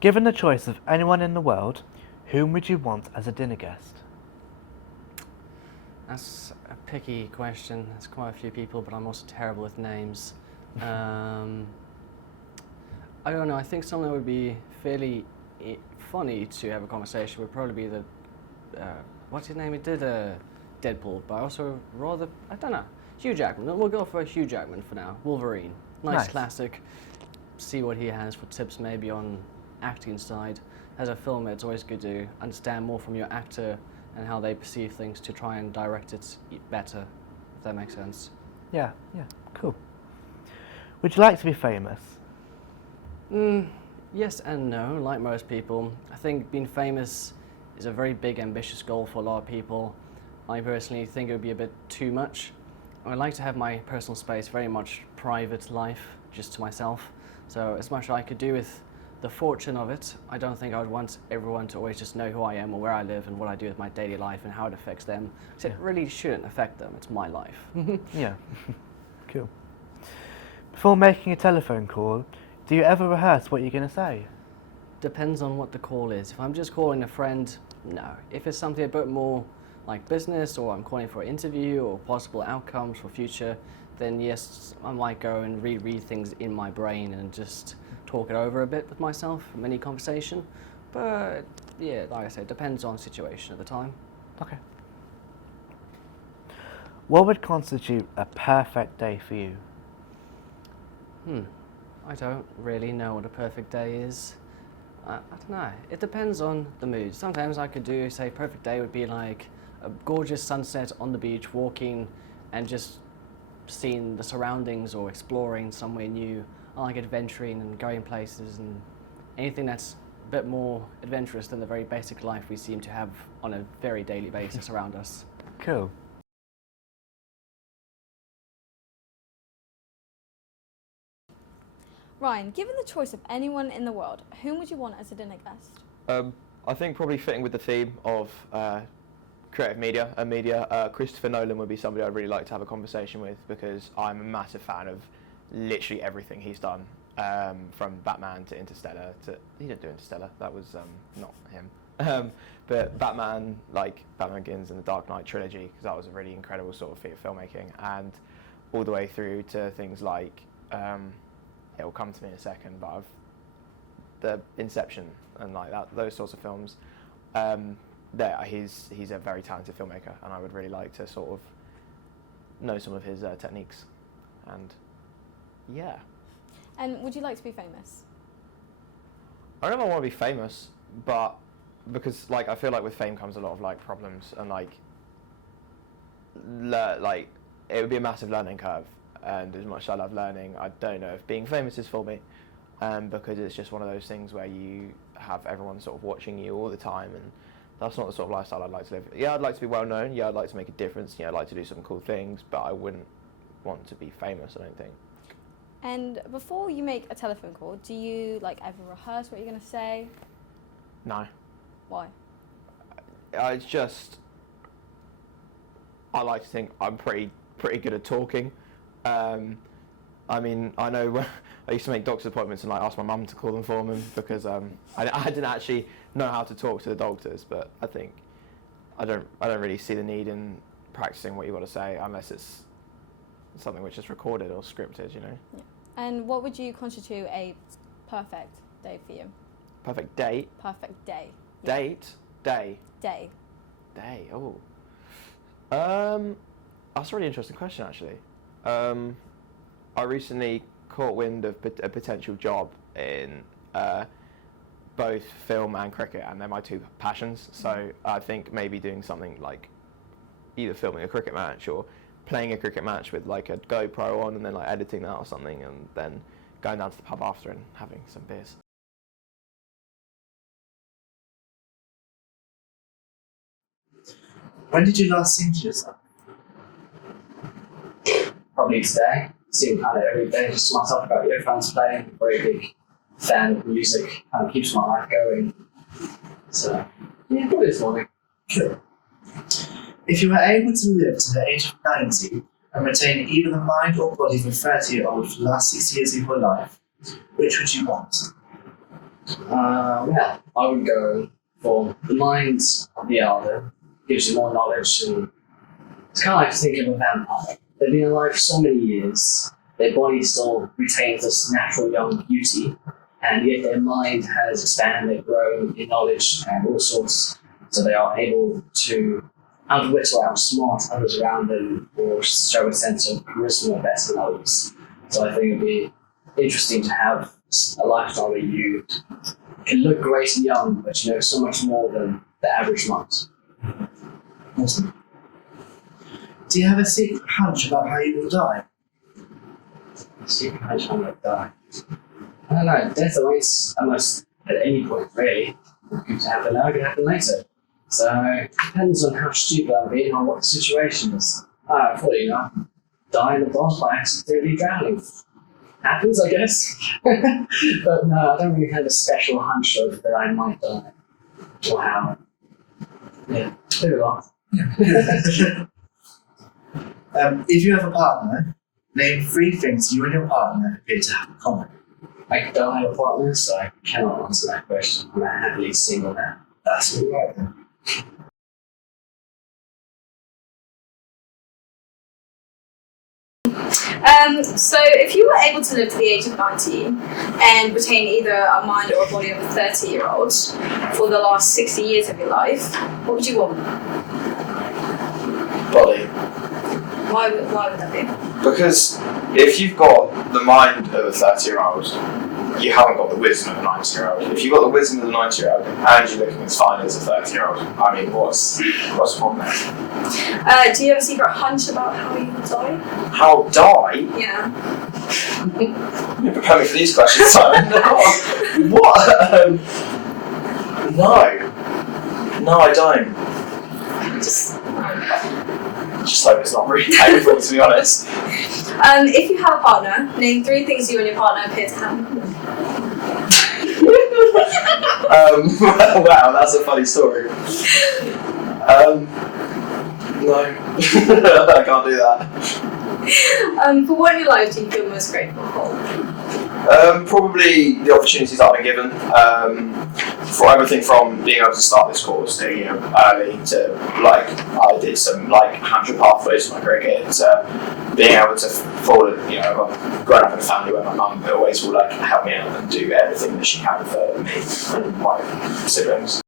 Given the choice of anyone in the world, whom would you want as a dinner guest? That's a picky question. There's quite a few people, but I'm also terrible with names. I don't know. I think someone that would be fairly funny to have a conversation would probably be the what's his name? He did Deadpool, but also rather I don't know. Hugh Jackman. We'll go for Hugh Jackman for now. Wolverine. Nice classic. See what he has for tips maybe on acting side. As a filmer, it's always good to understand more from your actor and how they perceive things to try and direct it better, if that makes sense. Yeah, cool. Would you like to be famous? Yes and no, like most people. I think being famous is a very big, ambitious goal for a lot of people. I personally think it would be a bit too much. I would like to have my personal space, very much private life, just to myself. So as much as I could do with the fortune of it, I don't think I would want everyone to always just know who I am or where I live and what I do with my daily life and how it affects them. Because it really shouldn't affect them, it's my life. Yeah, cool. Before making a telephone call, do you ever rehearse what you're going to say? Depends on what the call is. If I'm just calling a friend, no. If it's something a bit more like business or I'm calling for an interview or possible outcomes for future, then yes, I might go and reread things in my brain and just talk it over a bit with myself from any conversation. But yeah, like I said, it depends on the situation at the time. Okay. What would constitute a perfect day for you? I don't really know what a perfect day is. I don't know. It depends on the mood. Sometimes I could do, say, perfect day would be like a gorgeous sunset on the beach, walking and just seeing the surroundings or exploring somewhere new. I like adventuring and going places and anything that's a bit more adventurous than the very basic life we seem to have on a very daily basis around us. Cool. Ryan, given the choice of anyone in the world, whom would you want as a dinner guest? I think probably fitting with the theme of creative media and media, Christopher Nolan would be somebody I'd really like to have a conversation with because I'm a massive fan of literally everything he's done, from Batman to Interstellar to... He didn't do Interstellar, that was not him. But Batman, like Batman Begins and the Dark Knight trilogy, because that was a really incredible sort of feat of filmmaking, and all the way through to things like... it'll come to me in a second, but the Inception and like that, those sorts of films. He's a very talented filmmaker, and I would really like to sort of know some of his techniques. And yeah. And would you like to be famous? I don't know if I want to be famous, but because like I feel like with fame comes a lot of like problems and like it would be a massive learning curve. And as much as I love learning, I don't know if being famous is for me, because it's just one of those things where you have everyone sort of watching you all the time, and that's not the sort of lifestyle I'd like to live. Yeah, I'd like to be well known. Yeah, I'd like to make a difference. Yeah, I'd like to do some cool things, but I wouldn't want to be famous, I don't think. And before you make a telephone call, do you like ever rehearse what you're going to say? No. Why? It's just I like to think I'm pretty good at talking. I mean, I know when I used to make doctor's appointments and like ask my mum to call them for me because I didn't actually know how to talk to the doctors. But I think I don't really see the need in practicing what you got to say unless it's something which is recorded or scripted, you know. Yeah. And what would you constitute a perfect day for you? Perfect date. Perfect day. Yeah. Date. Day. Day. Day. Oh. That's a really interesting question, actually. I recently caught wind of a potential job in both film and cricket, and they're my two passions. So I think maybe doing something like either filming a cricket match or playing a cricket match with like a GoPro on and then like editing that or something, and then going down to the pub after and having some beers. When did you last sing to yourself? Probably today. Sing kind of every day, just to myself about earphones playing. Very big fan of music, kind of keeps my life going. So, yeah, probably this morning. Cool. If you were able to live to the age of 90 and retain either the mind or body of a 30-year-old for the last 6 years of your life, which would you want? Well, I would go for the mind of the elder, gives you more knowledge, and it's kind of like thinking of a vampire. They've been alive for so many years, their body still retains this natural young beauty, and yet their mind has expanded, grown in knowledge and all sorts, so they are able to outwit or outsmart others around them or show a sense of charisma better than others. So I think it would be interesting to have a lifestyle where you can look great and young, but you know so much more than the average monk. Awesome. Do you have a secret hunch about how you will die? Secret hunch I'm gonna die. I don't know, death awaits almost at any point, really. It could happen now, it could happen later. So it depends on how stupid I'm being or what the situation is. I thought, die in the bath by accidentally drowning. Happens, I guess. But no, I don't really have a special hunch of that I might die. Or how. Yeah, leave it off. If you have a partner, name 3 things you and your partner appear to have in common. I don't have a partner, so I cannot answer that question. I'm a happily single man. That's all right then. So if you were able to live to the age of 90 and retain either a mind or a body of a 30-year-old for the last 60 years of your life, what would you want? Body. Why would that be? Because if you've got the mind of a 30-year-old, you haven't got the wisdom of a 90-year-old. If you've got the wisdom of a 90-year-old and you're looking as fine as a 30-year-old, I mean, what's the problem there? Do you have a secret hunch about how you would die? How die? Yeah. You're preparing me for these questions, Simon. What? No, I don't. Just hope it's not really painful, to be honest. If you have a partner, name 3 things you and your partner appear to have in common. Wow, that's a funny story. No, I can't do that. For what in your life do you feel most grateful for? Probably the opportunities that I've been given, for everything from being able to start this course early to I did some 100 pathways for my cricket to being able to fall, I've grown up in a family where my mum always will help me out and do everything that she can for me and my siblings.